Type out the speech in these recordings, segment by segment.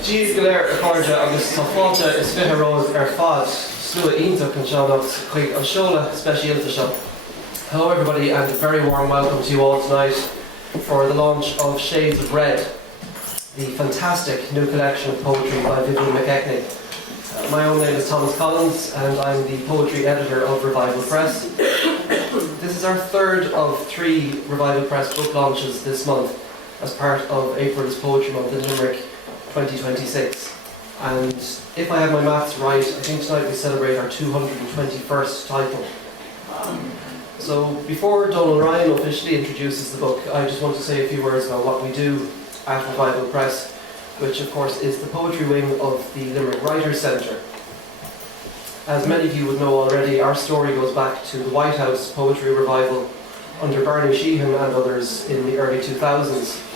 Díos go léir a chuirde agus tá fáilte is fiche ród fad slua ionach an seannacht chuig an seola speisialta seo. Hello everybody and a very warm welcome to you all tonight for the launch of Shades of Red, the fantastic new collection of poetry by Vivienne McKechnie. My own name is Thomas Collins and I'm the poetry editor of Revival Press. This is our third of 3 Revival Press book launches this month as part of April's Poetry Month in Limerick 2026. And if I have my maths right, I think tonight we celebrate our 221st title. So before Donal Ryan officially introduces the book, I just want to say a few words about what we do at Revival Press, which of course is the poetry wing of the Limerick Writers' Centre. As many of you would know already, our story goes back to the White House poetry revival under Barney Sheehan and others in the early 2000s,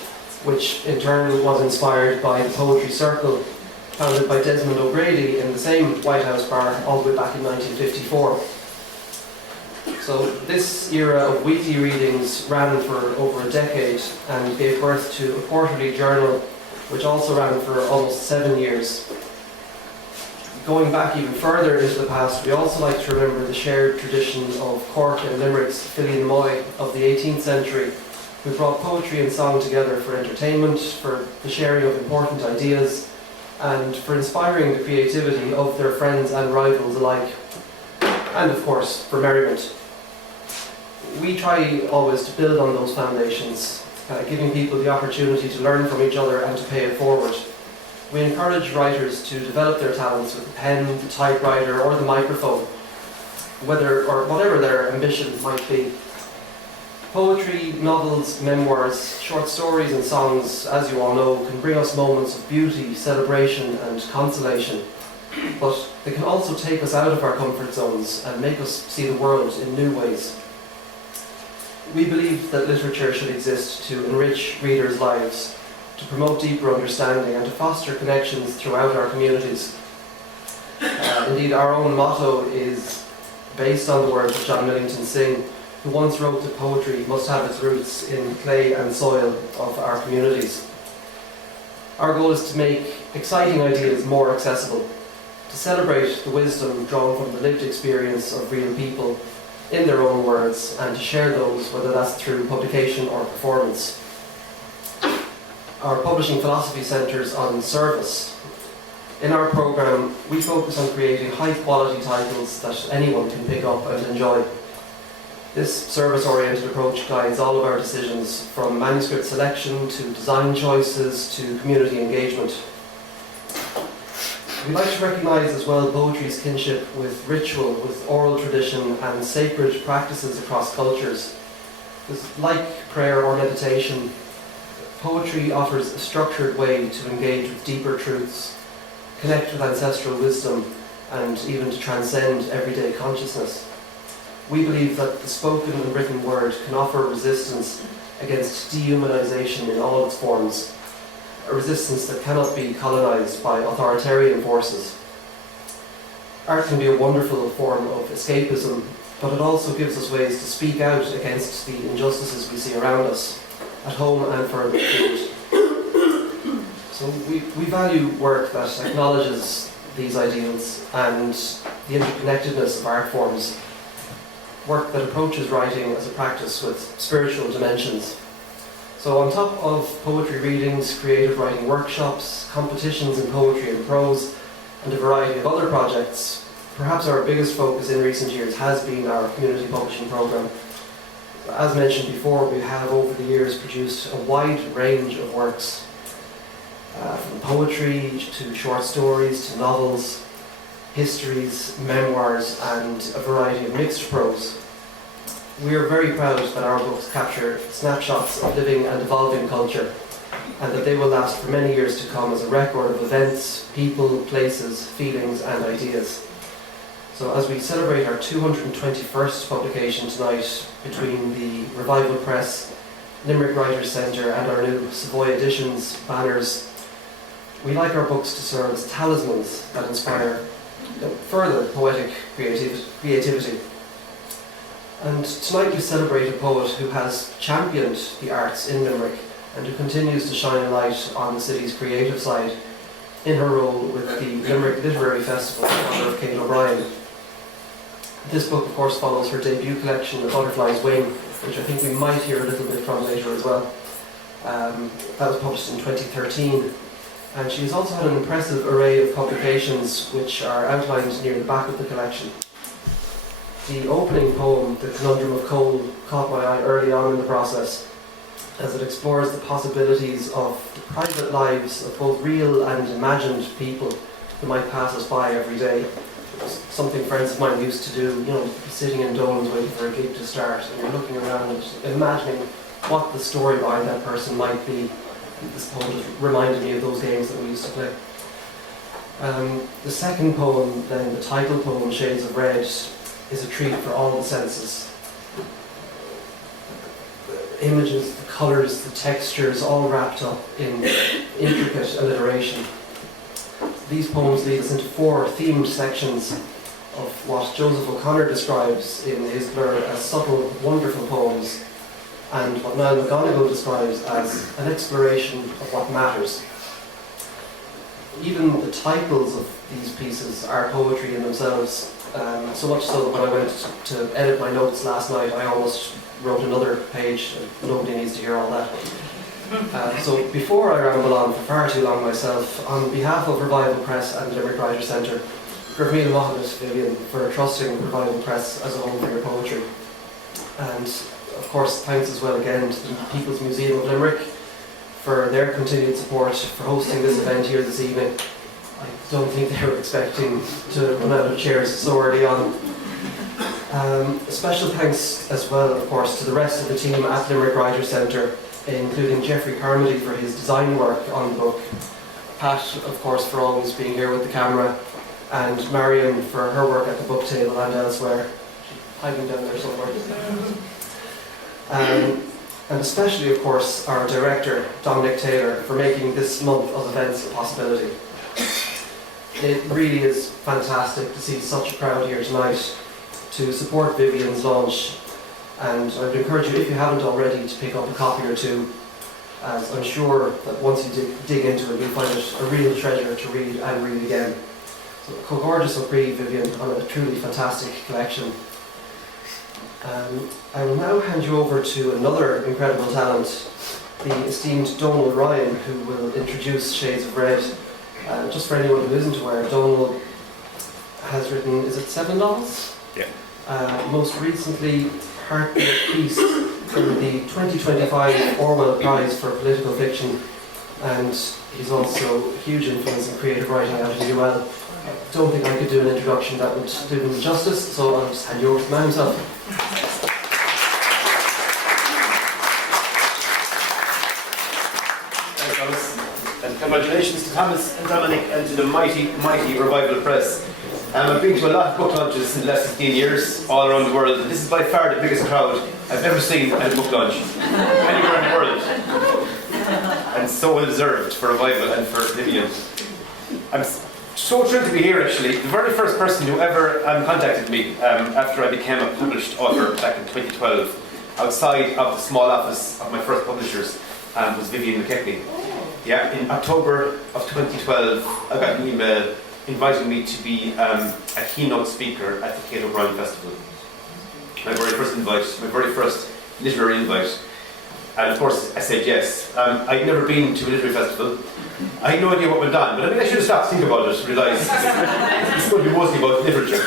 which in turn was inspired by the Poetry Circle, founded by Desmond O'Grady in the same White House bar all the way back in 1954. So this era of weekly readings ran for over a decade and gave birth to a quarterly journal, which also ran for almost 7 years. Going back even further into the past, we also like to remember the shared tradition of Cork and Limerick's Fillion Moy of the 18th century, who brought poetry and song together for entertainment, for the sharing of important ideas, and for inspiring the creativity of their friends and rivals alike, and of course for merriment. We try always to build on those foundations, giving people the opportunity to learn from each other and to pay it forward. We encourage writers to develop their talents with the pen, the typewriter or the microphone, whatever their ambition might be. Poetry, novels, memoirs, short stories and songs, as you all know, can bring us moments of beauty, celebration and consolation. But they can also take us out of our comfort zones and make us see the world in new ways. We believe that literature should exist to enrich readers' lives, to promote deeper understanding and to foster connections throughout our communities. Indeed, our own motto is based on the words of John Millington Synge, who once wrote that poetry must have its roots in the clay and soil of our communities. Our goal is to make exciting ideas more accessible, to celebrate the wisdom drawn from the lived experience of real people in their own words, and to share those, whether that's through publication or performance. Our publishing philosophy centres on service. In our programme, we focus on creating high-quality titles that anyone can pick up and enjoy. This service-oriented approach guides all of our decisions, from manuscript selection to design choices to community engagement. We like to recognise as well poetry's kinship with ritual, with oral tradition and sacred practices across cultures. Because like prayer or meditation, poetry offers a structured way to engage with deeper truths, connect with ancestral wisdom, and even to transcend everyday consciousness. We believe that the spoken and written word can offer resistance against dehumanization in all its forms, a resistance that cannot be colonized by authoritarian forces. Art can be a wonderful form of escapism, but it also gives us ways to speak out against the injustices we see around us, at home and further afield. So we value work that acknowledges these ideals and the interconnectedness of art forms, work that approaches writing as a practice with spiritual dimensions. So on top of poetry readings, creative writing workshops, competitions in poetry and prose, and a variety of other projects, perhaps our biggest focus in recent years has been our community publishing programme. As mentioned before, we have over the years produced a wide range of works, from poetry to short stories to novels, histories, memoirs, and a variety of mixed prose. We are very proud that our books capture snapshots of living and evolving culture, and that they will last for many years to come as a record of events, people, places, feelings, and ideas. So as we celebrate our 221st publication tonight between the Revival Press, Limerick Writers' Centre and our new Savoy Editions banners, we like our books to serve as talismans that inspire further poetic creativity. And tonight we celebrate a poet who has championed the arts in Limerick and who continues to shine a light on the city's creative side. in her role with the Limerick Literary Festival in honour of Kate O'Brien. This book, of course, follows her debut collection, The Butterfly's Wing, which I think we might hear a little bit from later as well. That was published in 2013. And she has also had an impressive array of publications which are outlined near the back of the collection. The opening poem, The Conundrum of Coal, caught my eye early on in the process, as it explores the possibilities of the private lives of both real and imagined people who might pass us by every day. Something friends of mine used to do, sitting in Dolan's waiting for a gig to start, and you're looking around and imagining what the story behind that person might be. This poem just reminded me of those games that we used to play. The second poem, then, the title poem, Shades of Red, is a treat for all the senses. The images, the colours, the textures, all wrapped up in intricate alliteration. These poems lead us into 4 themed sections of what Joseph O'Connor describes in his blurb as subtle, wonderful poems, and what Niall McGonigal describes as an exploration of what matters. Even the titles of these pieces are poetry in themselves, so much so that when I went to edit my notes last night, I almost wrote another page. Nobody needs to hear all that. So before I ramble on for far too long myself, on behalf of Revival Press and the Limerick Writers' Centre, Vivienne McKechnie, Vivienne, for trusting Revival Press as a home for your poetry. And of course, thanks as well again to the People's Museum of Limerick for their continued support for hosting this event here this evening. I don't think they were expecting to run out of chairs so early on. Special thanks as well, of course, to the rest of the team at Limerick Writers' Centre, including Jeffrey Carmody for his design work on the book, Pat, of course, for always being here with the camera, and Marion for her work at the book table and elsewhere. She's hiding down there somewhere. And especially, of course, our director, Dominic Taylor, for making this month of events a possibility. It really is fantastic to see such a crowd here tonight to support Vivienne's launch, and I would encourage you, if you haven't already, to pick up a copy or two, as I'm sure that once you dig into it, you'll find it a real treasure to read and read again. So gorgeous of Brie, Vivienne, on a truly fantastic collection. I will now hand you over to another incredible talent, the esteemed Donal Ryan, who will introduce Shades of Red. Just for anyone who isn't aware, Donal has written, is it 7 novels? Yeah. Most recently, part of a piece in the 2025 Orwell Prize for Political Fiction, and he's also a huge influence in creative writing out of UL. I don't think I could do an introduction that would do him justice, so I'll just hand you over to the man himself. Thanks, Thomas. And congratulations to Thomas and Dominic and to the mighty, mighty Revival Press. I've been to a lot of book launches in the last 15 years, all around the world, and this is by far the biggest crowd I've ever seen at a book launch, anywhere in the world. And so well deserved for Revival and for Vivienne. I'm so thrilled to be here, actually. The very first person who ever contacted me after I became a published author back in 2012, outside of the small office of my first publishers, was Vivienne McKechnie. Yeah, in October of 2012, I got an email inviting me to be a keynote speaker at the Kate O'Brien Festival. My very first invite, my very first literary invite. And of course, I said yes. I'd never been to a literary festival. I had no idea what went on, but I should have stopped to think about it, realised it's going to be mostly about literature.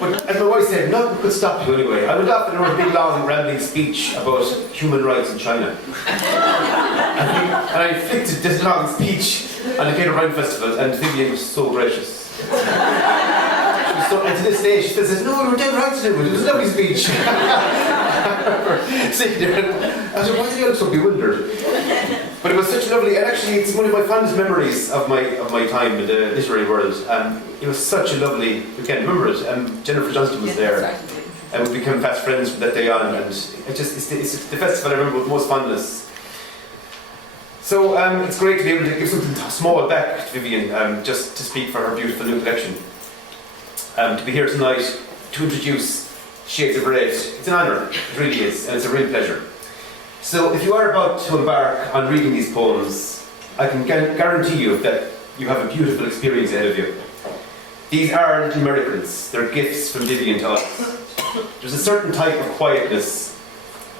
But as my wife said, nothing could stop you anyway. I went off and wrote a big long rambling speech about human rights in China. And I inflicted this long speech on the Kate O'Brien Festival, and Vivienne was so gracious. And to this day, she still says, no, you were dead right to do it. It was a lovely speech. Sitting there, I said, why did you look so bewildered? But it was such lovely, and actually it's one of my fondest memories of my time in the literary world. It was such a lovely, you can't remember it, Jennifer Johnston was there, and we became fast friends from that day on, and it's the festival I remember with most fondness. So it's great to be able to give something small back to Vivienne, just to speak for her beautiful new collection. To be here tonight to introduce Shades of Red. It's an honour, it really is, and it's a real pleasure. So if you are about to embark on reading these poems, I can guarantee you that you have a beautiful experience ahead of you. These are little miracles. They're gifts from Vivienne to us. There's a certain type of quietness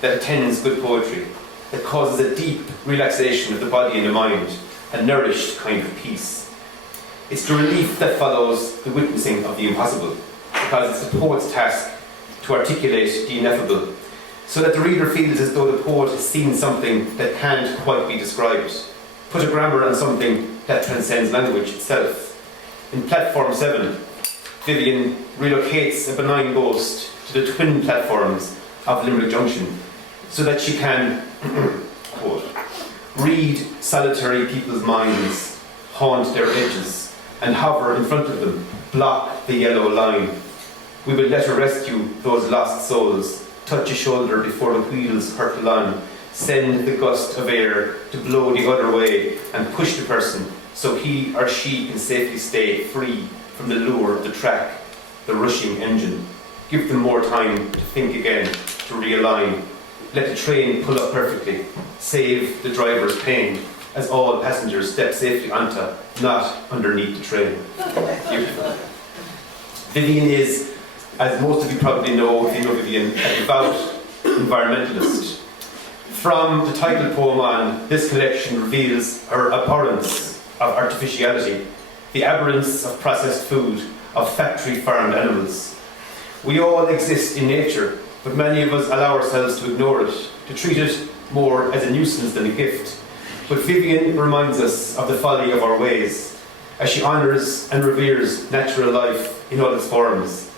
that attends good poetry, that causes a deep relaxation of the body and the mind, a nourished kind of peace. It's the relief that follows the witnessing of the impossible, because it's the poet's task to articulate the ineffable, so that the reader feels as though the poet has seen something that can't quite be described, put a grammar on something that transcends language itself. In Platform 7, Vivienne relocates a benign ghost to the twin platforms of Limerick Junction, so that she can, quote, read solitary people's minds, haunt their edges, and hover in front of them, block the yellow line. We will let her rescue those lost souls, touch a shoulder before the wheels hurtle on, send the gust of air to blow the other way, and push the person so he or she can safely stay free from the lure of the track, the rushing engine. Give them more time to think again, to realign. Let the train pull up perfectly. Save the driver's pain as all passengers step safely onto, not underneath the train. Beautiful. Vivienne is, as most of you probably know, if you know Vivienne, a devout environmentalist. From the title poem on, this collection reveals her abhorrence of artificiality, the aberrance of processed food, of factory-farmed animals. We all exist in nature, but many of us allow ourselves to ignore it, to treat it more as a nuisance than a gift. But Vivienne reminds us of the folly of our ways, as she honours and reveres natural life in all its forms.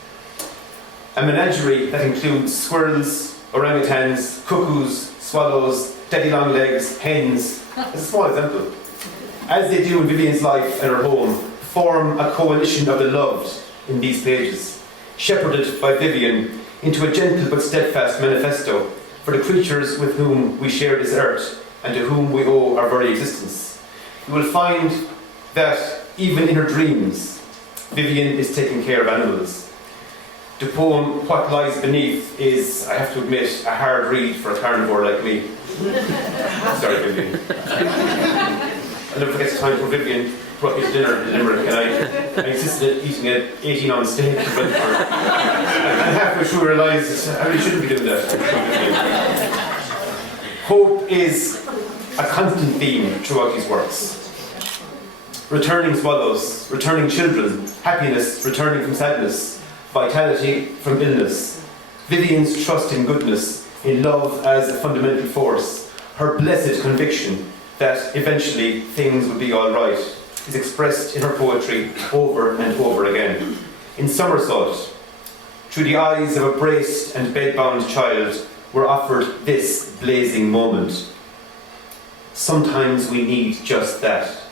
A menagerie that includes squirrels, orangutans, cuckoos, swallows, daddy-long-legs, hens, as a small example. As they do in Vivienne's life and her home, form a coalition of the loved in these pages, shepherded by Vivienne into a gentle but steadfast manifesto for the creatures with whom we share this earth and to whom we owe our very existence. You will find that even in her dreams, Vivienne is taking care of animals. The poem What Lies Beneath is, I have to admit, a hard read for a carnivore like me. Sorry, Vivienne. I'll never forget the time when Vivienne brought me to dinner in Limerick, and I insisted on eating an 18-ounce steak for breakfast. And halfway through I realised I really shouldn't be doing that. Hope is a constant theme throughout these works. Returning swallows, returning children, happiness returning from sadness, vitality from illness, Vivienne's trust in goodness, in love as a fundamental force, her blessed conviction that eventually things would be all right, is expressed in her poetry over and over again. In Somersault, through the eyes of a braced and bed-bound child, we're offered this blazing moment. Sometimes we need just that.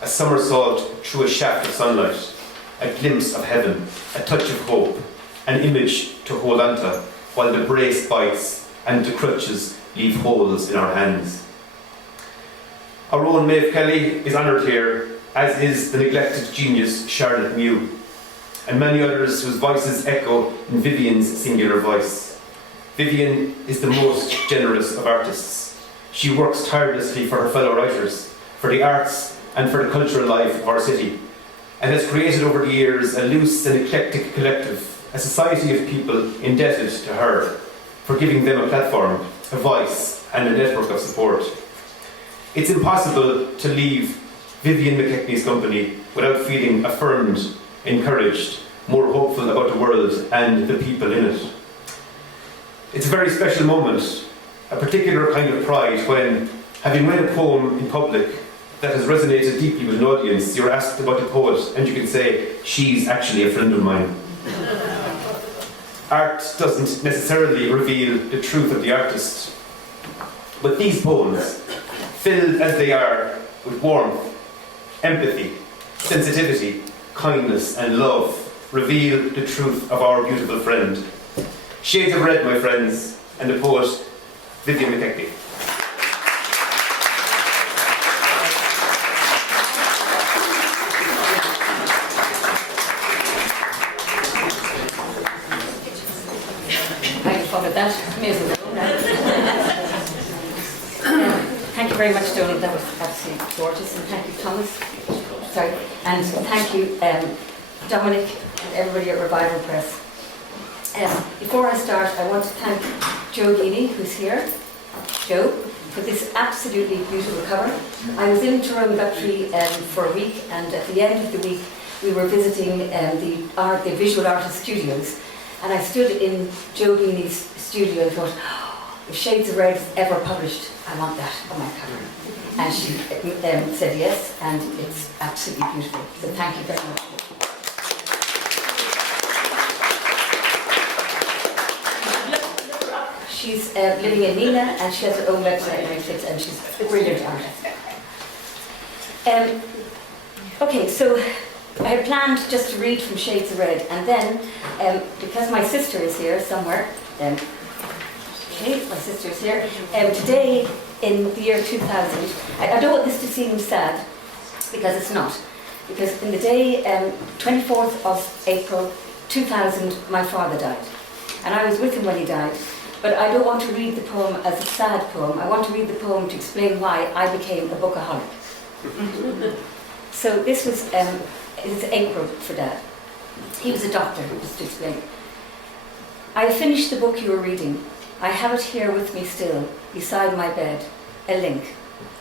A somersault through a shaft of sunlight, a glimpse of heaven, a touch of hope, an image to hold onto, while the brace bites and the crutches leave holes in our hands. Our own Maeve Kelly is honoured here, as is the neglected genius Charlotte Mew, and many others whose voices echo in Vivienne's singular voice. Vivienne is the most generous of artists. She works tirelessly for her fellow writers, for the arts and for the cultural life of our city, and has created over the years a loose and eclectic collective, a society of people indebted to her for giving them a platform, a voice and a network of support. It's impossible to leave Vivienne McKechnie's company without feeling affirmed, encouraged, more hopeful about the world and the people in it. It's a very special moment, a particular kind of pride when, having read a poem in public that has resonated deeply with an audience, you're asked about the poet and you can say, she's actually a friend of mine. Art doesn't necessarily reveal the truth of the artist, but these poems, filled as they are with warmth, empathy, sensitivity, kindness and love, reveal the truth of our beautiful friend. Shades of Red, my friends, and the poet Vivienne McKechnie. I followed that. Amazing. Thank you very much, Donal. That was absolutely gorgeous. And thank you, Thomas. Sorry. And thank you, Dominic, and everybody at Revival Press. Before I start, I want to thank Joe Geaney, who's here. Joe, for this absolutely beautiful cover. I was in Tyrone Guthrie for a week, and at the end of the week, we were visiting the Visual Artist Studios, and I stood in Joe Geaney's studio and thought, oh, if Shades of Red is ever published, I want that on my cover. And she said yes, and it's absolutely beautiful. So thank you very much. She's living in Nina, and she has her own website and everything, and she's a brilliant artist. Okay, so I had planned just to read from Shades of Red, and then, because my sister is here somewhere, okay, my sister is here, today in the year 2000, I don't want this to seem sad, because it's not. Because in the day, 24th of April 2000, my father died. And I was with him when he died. But I don't want to read the poem as a sad poem. I want to read the poem to explain why I became a bookaholic. So this was it's April for Dad. He was a doctor, just to explain. I have finished the book you were reading. I have it here with me still, beside my bed, a link.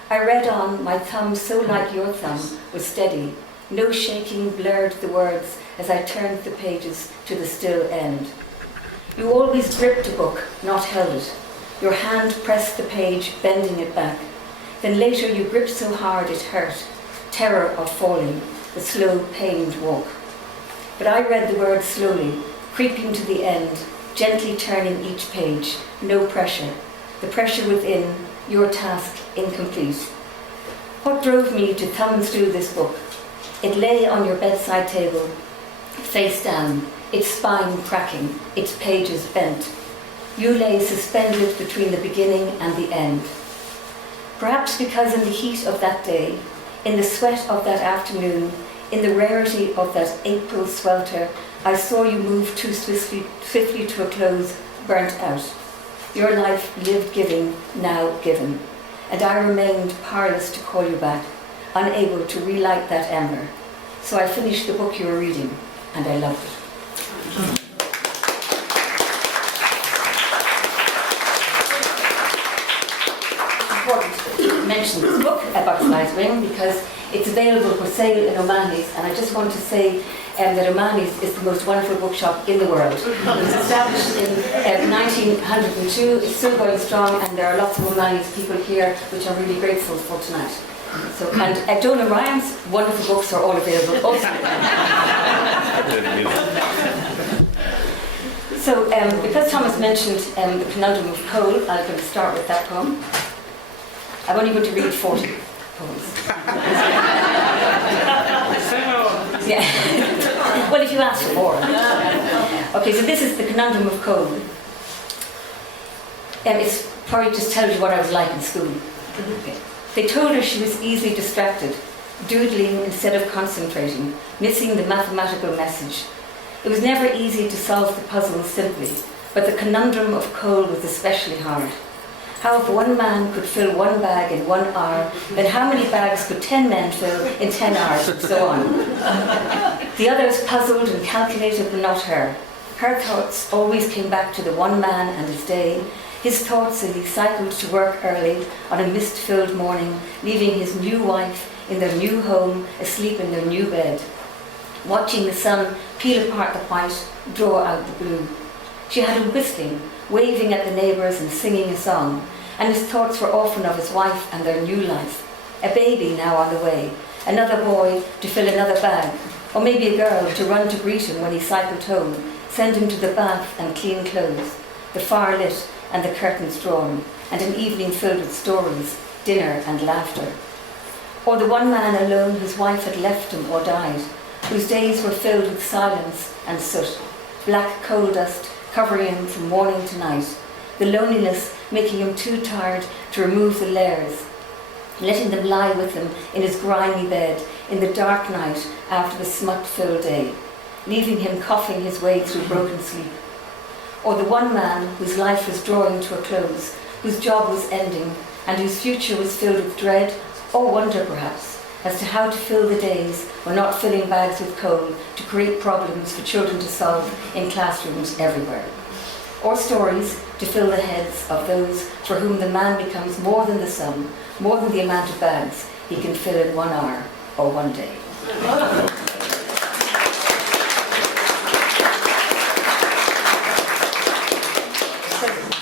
I read on, my thumb so like your thumb was steady. No shaking blurred the words as I turned the pages to the still end. You always gripped a book, not held it. Your hand pressed the page, bending it back. Then later you gripped so hard it hurt. Terror of falling, the slow, pained walk. But I read the words slowly, creeping to the end, gently turning each page. No pressure. The pressure within, your task incomplete. What drove me to thumb through this book? It lay on your bedside table, face down, its spine cracking, its pages bent. You lay suspended between the beginning and the end. Perhaps because in the heat of that day, in the sweat of that afternoon, in the rarity of that April swelter, I saw you move too swiftly to a close, burnt out. Your life lived giving, now given. And I remained powerless to call you back, unable to relight that ember. So I finished the book you were reading, and I loved it. Important to mention this book, A Butterfly's Wing, because it's available for sale in O'Mahony's, and I just want to say that O'Mahony's is the most wonderful bookshop in the world. It was established in 1902, it's still going strong, and there are lots of O'Mahony's people here, which I'm really grateful for tonight. So, and Donal Ryan's wonderful books are all available also. So, because Thomas mentioned the conundrum of coal, I'm going to start with that poem. I'm only going to read 40 poems. Yeah. Well, if you ask for more. Okay, so this is the conundrum of coal. It's probably just tells you what I was like in school. Okay. They told her she was easily distracted, doodling instead of concentrating, missing the mathematical message. It was never easy to solve the puzzle simply, but the conundrum of coal was especially hard. How if one man could fill one bag in 1 hour, then how many bags could 10 men fill in 10 hours, and so on. The others puzzled and calculated, but not her. Her thoughts always came back to the one man and his day, his thoughts as he cycled to work early on a mist-filled morning, leaving his new wife in their new home, asleep in their new bed, watching the sun peel apart the white, draw out the blue. She had him whistling, waving at the neighbours and singing a song, and his thoughts were often of his wife and their new life. A baby now on the way, another boy to fill another bag, or maybe a girl to run to greet him when he cycled home, send him to the bath and clean clothes, the fire lit and the curtains drawn, and an evening filled with stories, dinner and laughter. Or the one man alone whose wife had left him or died, whose days were filled with silence and soot, black coal dust covering him from morning to night, the loneliness making him too tired to remove the layers, letting them lie with him in his grimy bed in the dark night after the smut-filled day, leaving him coughing his way through broken sleep. Or the one man whose life was drawing to a close, whose job was ending and whose future was filled with dread or wonder perhaps as to how to fill the days when not filling bags with coal to create problems for children to solve in classrooms everywhere. Or stories to fill the heads of those for whom the man becomes more than the sum, more than the amount of bags he can fill in 1 hour or 1 day.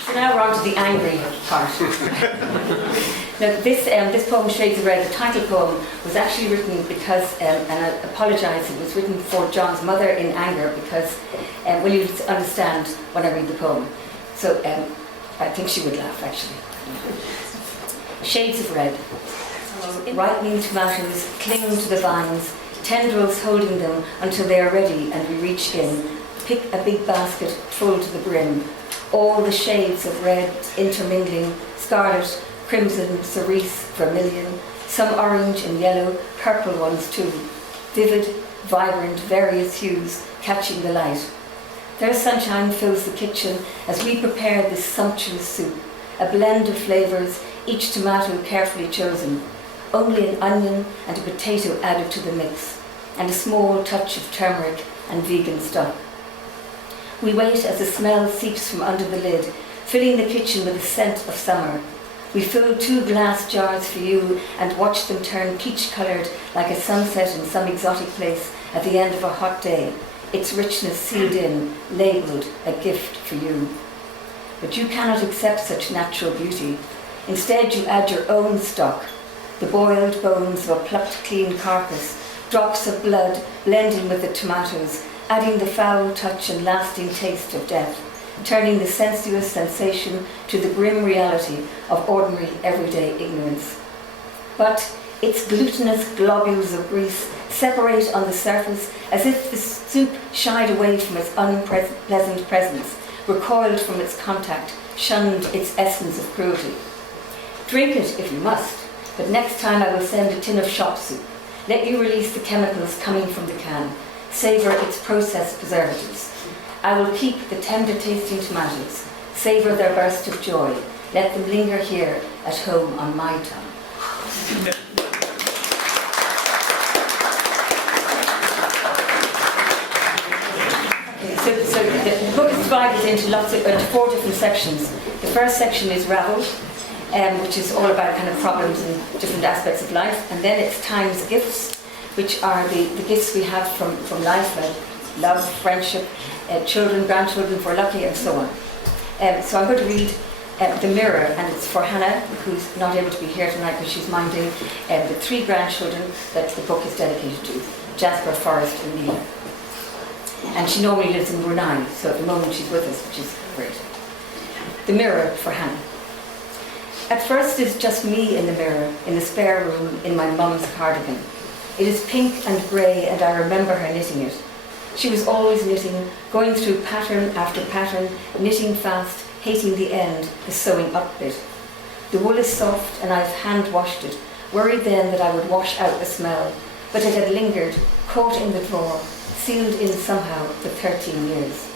So now we're on to the angry part. Now this poem, Shades of Red, the title poem, was actually written because, and I apologise, it was written for John's mother in anger because, well, you understand when I read the poem. So I think she would laugh actually. Shades of red. Ripening tomatoes cling to the vines, tendrils holding them until they are ready and we reach in, pick a big basket full to the brim. All the shades of red intermingling, scarlet, crimson, cerise, vermilion, some orange and yellow, purple ones too. Vivid, vibrant, various hues catching the light. Their sunshine fills the kitchen as we prepare this sumptuous soup, a blend of flavours, each tomato carefully chosen. Only an onion and a potato added to the mix, and a small touch of turmeric and vegan stock. We wait as the smell seeps from under the lid, filling the kitchen with a scent of summer. We fill 2 glass jars for you and watch them turn peach-coloured like a sunset in some exotic place at the end of a hot day, its richness sealed in, labelled, a gift for you. But you cannot accept such natural beauty. Instead, you add your own stock, the boiled bones of a plucked clean carcass, drops of blood blending with the tomatoes, adding the foul touch and lasting taste of death, turning the sensuous sensation to the grim reality of ordinary, everyday ignorance. But its glutinous globules of grease separate on the surface as if the soup shied away from its unpleasant presence, recoiled from its contact, shunned its essence of cruelty. Drink it if you must, but next time I will send a tin of shop soup. Let you release the chemicals coming from the can, savour its processed preservatives. I will keep the tender tasting tomatoes, savour their burst of joy, let them linger here at home on my tongue. Okay, so the book is divided into 4 different sections. The first section is Ravel, which is all about kind of problems and different aspects of life, and then it's Time's Gifts, which are the gifts we have from life, like love, friendship, children, grandchildren, if we're lucky, and so on. So I'm going to read The Mirror, and it's for Hannah, who's not able to be here tonight because she's minding the 3 grandchildren that the book is dedicated to, Jasper, Forrest and Neil. And she normally lives in Brunei, so at the moment she's with us, which is great. The Mirror for Hannah. At first it's just me in the mirror, in the spare room, in my mum's cardigan. It is pink and grey and I remember her knitting it. She was always knitting, going through pattern after pattern, knitting fast, hating the end, the sewing up bit. The wool is soft and I've hand washed it, worried then that I would wash out the smell, but it had lingered, caught in the drawer, sealed in somehow for 13 years.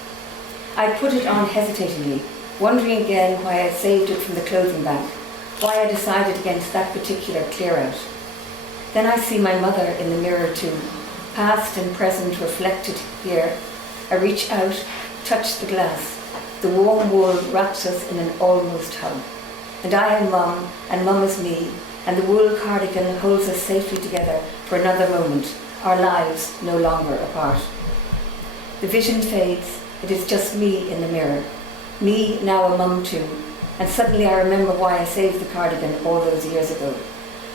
I put it on hesitatingly, wondering again why I saved it from the clothing bank, why I decided against that particular clear-out. Then I see my mother in the mirror too, past and present reflected here. I reach out, touch the glass. The warm wool wraps us in an almost hug. And I am Mum, and Mum is me, and the wool cardigan holds us safely together for another moment, our lives no longer apart. The vision fades, it is just me in the mirror. Me, now a mum too, and suddenly I remember why I saved the cardigan all those years ago.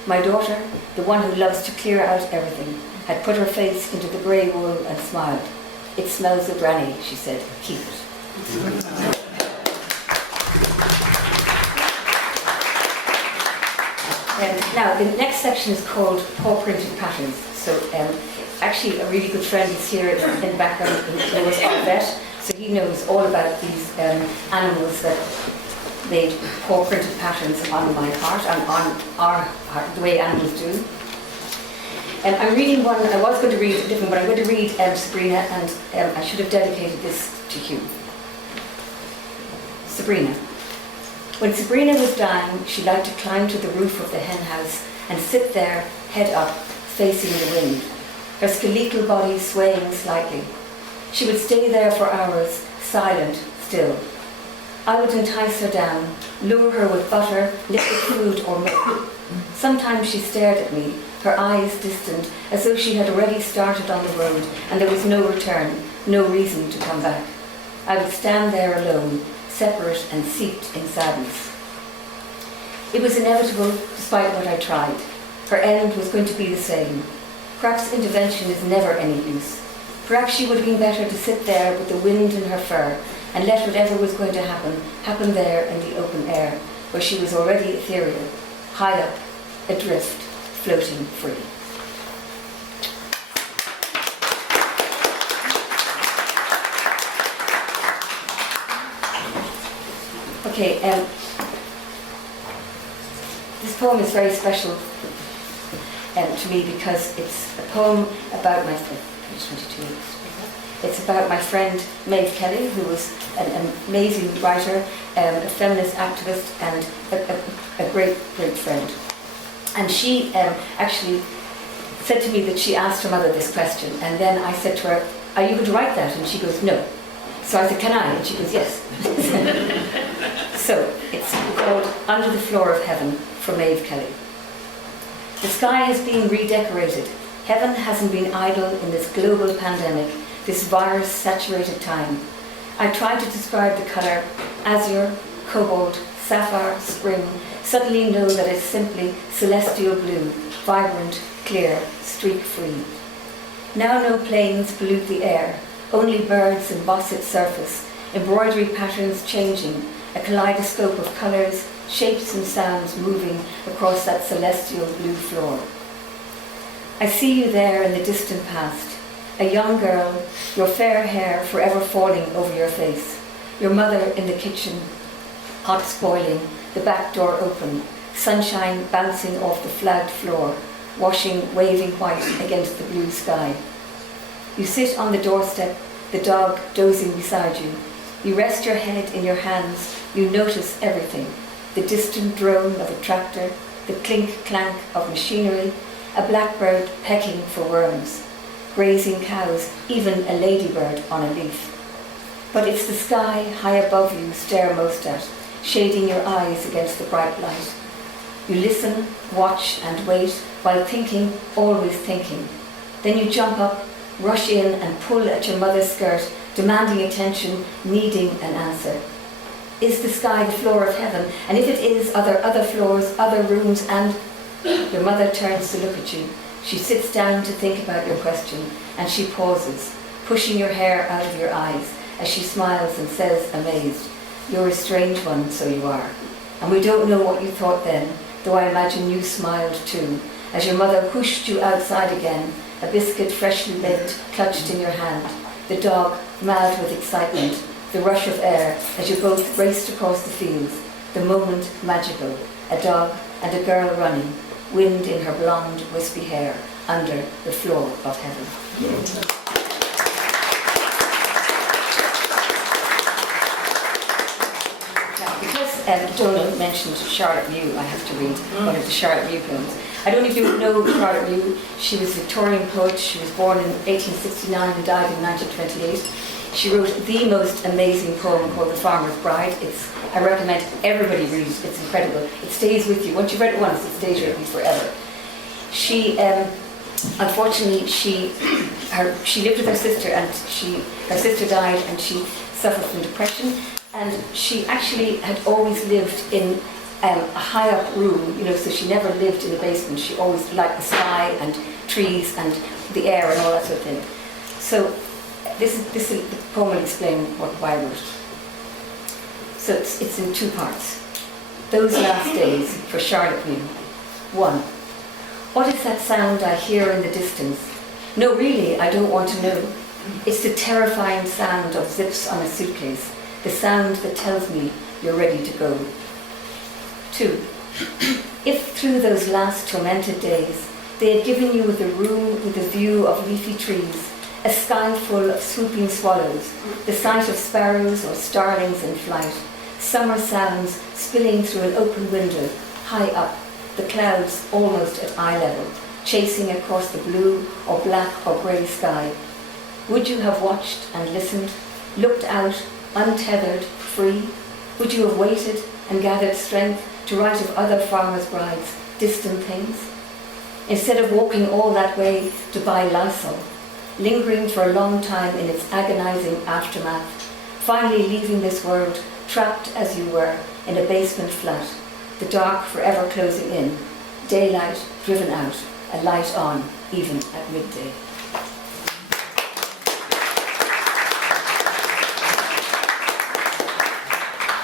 My daughter, the one who loves to clear out everything, had put her face into the grey wool and smiled. It smells of granny, she said, keep it. Now, the next section is called Paw Printed Patterns. So actually a really good friend is here in the background, who was our vet, so he knows all about these animals that made paw printed patterns on my heart and on our heart, the way animals do. I'm reading one, I was going to read a different one, I'm going to read Sabrina, and I should have dedicated this to Hugh. Sabrina. When Sabrina was dying, she liked to climb to the roof of the hen house and sit there, head up, facing the wind, her skeletal body swaying slightly. She would stay there for hours, silent, still. I would entice her down, lure her with butter, liquid food or milk. Sometimes she stared at me, her eyes distant, as though she had already started on the road and there was no return, no reason to come back. I would stand there alone, separate and seeped in sadness. It was inevitable, despite what I tried. Her end was going to be the same. Perhaps intervention is never any use. Perhaps she would have been better to sit there with the wind in her fur and let whatever was going to happen there in the open air, where she was already ethereal, high up, adrift, floating free. Okay, this poem is very special to me because it's a poem about my friend. It's about my friend Maeve Kelly, who was an amazing writer, a feminist activist, and a great, great friend. And she actually said to me that she asked her mother this question, and then I said to her, "Are you going to write that?" And she goes, "No." So I said, "Can I?" And she goes, "Yes." So it's called Under the Floor of Heaven for Maeve Kelly. The sky has been redecorated. Heaven hasn't been idle in this global pandemic, this virus-saturated time. I tried to describe the colour azure, cobalt, sapphire, spring, suddenly know that it's simply celestial blue, vibrant, clear, streak-free. Now no planes pollute the air, only birds emboss its surface, embroidery patterns changing, a kaleidoscope of colours, shapes and sounds moving across that celestial blue floor. I see you there in the distant past, a young girl, your fair hair forever falling over your face, your mother in the kitchen, hot spoiling, the back door open, sunshine bouncing off the flagged floor, washing waving white against the blue sky. You sit on the doorstep, the dog dozing beside you. You rest your head in your hands, you notice everything, the distant drone of a tractor, the clink-clank of machinery, a blackbird pecking for worms, grazing cows, even a ladybird on a leaf. But it's the sky high above you stare most at, shading your eyes against the bright light. You listen, watch and wait, while thinking, always thinking. Then you jump up, rush in and pull at your mother's skirt, demanding attention, needing an answer. Is the sky the floor of heaven? And if it is, are there other floors, other rooms, and... Your mother turns to look at you. She sits down to think about your question, and she pauses, pushing your hair out of your eyes, as she smiles and says, amazed, "You're a strange one, so you are. And we don't know what you thought then, though I imagine you smiled too, as your mother whooshed you outside again, a biscuit freshly baked clutched in your hand, the dog mad with excitement, the rush of air as you both raced across the fields, the moment magical, a dog and a girl running, wind in her blonde, wispy hair, under the floor of heaven." Now, because Donal mentioned Charlotte Mew, I have to read one of the Charlotte Mew poems. I don't know if you know Charlotte Mew. She was a Victorian poet. She was born in 1869 and died in 1928. She wrote the most amazing poem called The Farmer's Bride. I recommend everybody read it. It's incredible. It stays with you. Once you've read it once, it stays with you forever. She, unfortunately, she lived with her sister, and her sister died, and she suffered from depression. And she actually had always lived in a high-up room, so she never lived in the basement. She always liked the sky and trees and the air and all that sort of thing. So this the poem will explain why I wrote it. So it's in two parts. Those last days for Charlotte Mew. 1. What is that sound I hear in the distance? No, really, I don't want to know. It's the terrifying sound of zips on a suitcase, the sound that tells me you're ready to go. 2. If through those last tormented days they had given you a room with a view of leafy trees, a sky full of swooping swallows, the sight of sparrows or starlings in flight, Summer sounds spilling through an open window, high up, the clouds almost at eye level, chasing across the blue or black or grey sky. Would you have watched and listened, looked out, untethered, free? Would you have waited and gathered strength to write of other farmers' brides, distant things? Instead of walking all that way to buy Lysol, lingering for a long time in its agonizing aftermath, finally leaving this world trapped as you were in a basement flat, the dark forever closing in, daylight driven out, a light on even at midday.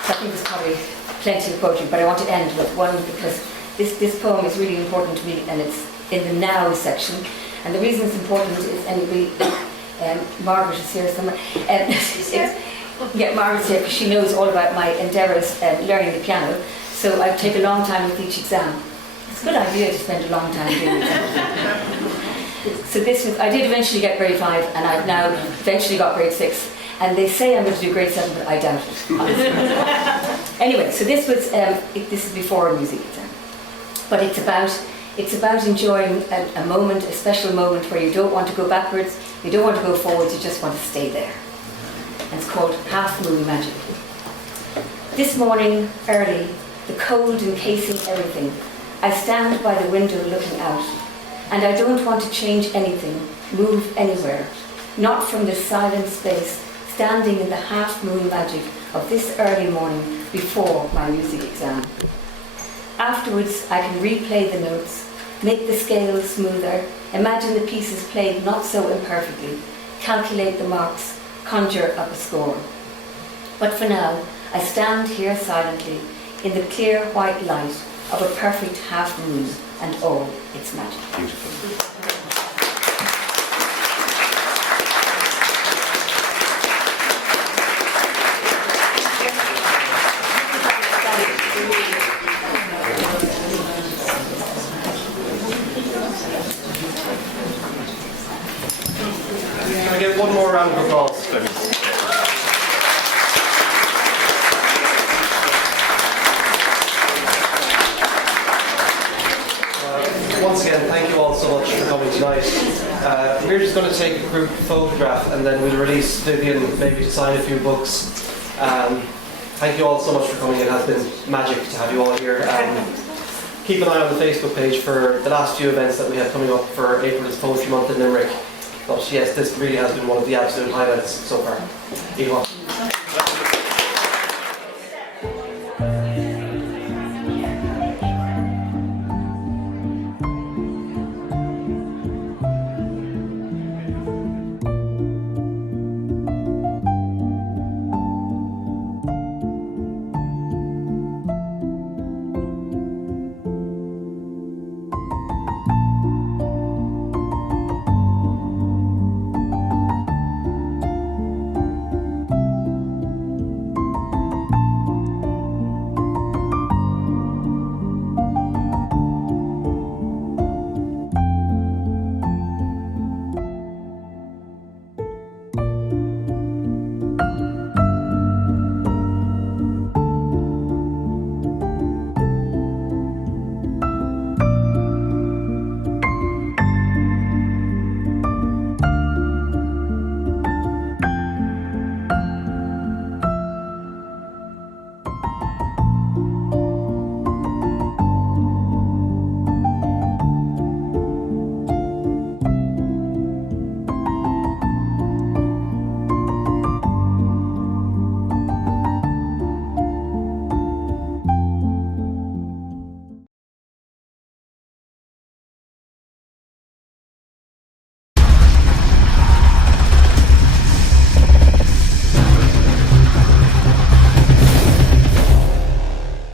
So I think there's probably plenty of poetry, but I want to end with one because this poem is really important to me, and it's in the now section. And the reason it's important is anybody, Margaret is here somewhere. Yeah, Margaret's here because she knows all about my endeavours learning the piano. So I take a long time with each exam. It's a good idea to spend a long time doing it. So this was, I did eventually get grade 5, and I've now eventually got grade 6. And they say I'm going to do grade 7, but I doubt it. Anyway, so this was this is before a music exam, but it's about enjoying a moment, a special moment where you don't want to go backwards, you don't want to go forwards, you just want to stay there. And it's called Half Moon Magic. This morning, early, the cold encasing everything, I stand by the window looking out, and I don't want to change anything, move anywhere, not from this silent space, standing in the half-moon magic of this early morning before my music exam. Afterwards, I can replay the notes, make the scales smoother, imagine the pieces played not so imperfectly, calculate the marks, conjure up a score. But for now, I stand here silently in the clear white light of a perfect half-moon and all its magic. Beautiful. Can I get one more round of applause, please? Once again, thank you all so much for coming tonight. We're just going to take a group photograph and then we'll release Vivienne maybe to sign a few books. Thank you all so much for coming. It has been magic to have you all here. Keep an eye on the Facebook page for the last few events that we have coming up for April's Poetry Month in Limerick. But yes, this really has been one of the absolute highlights so far.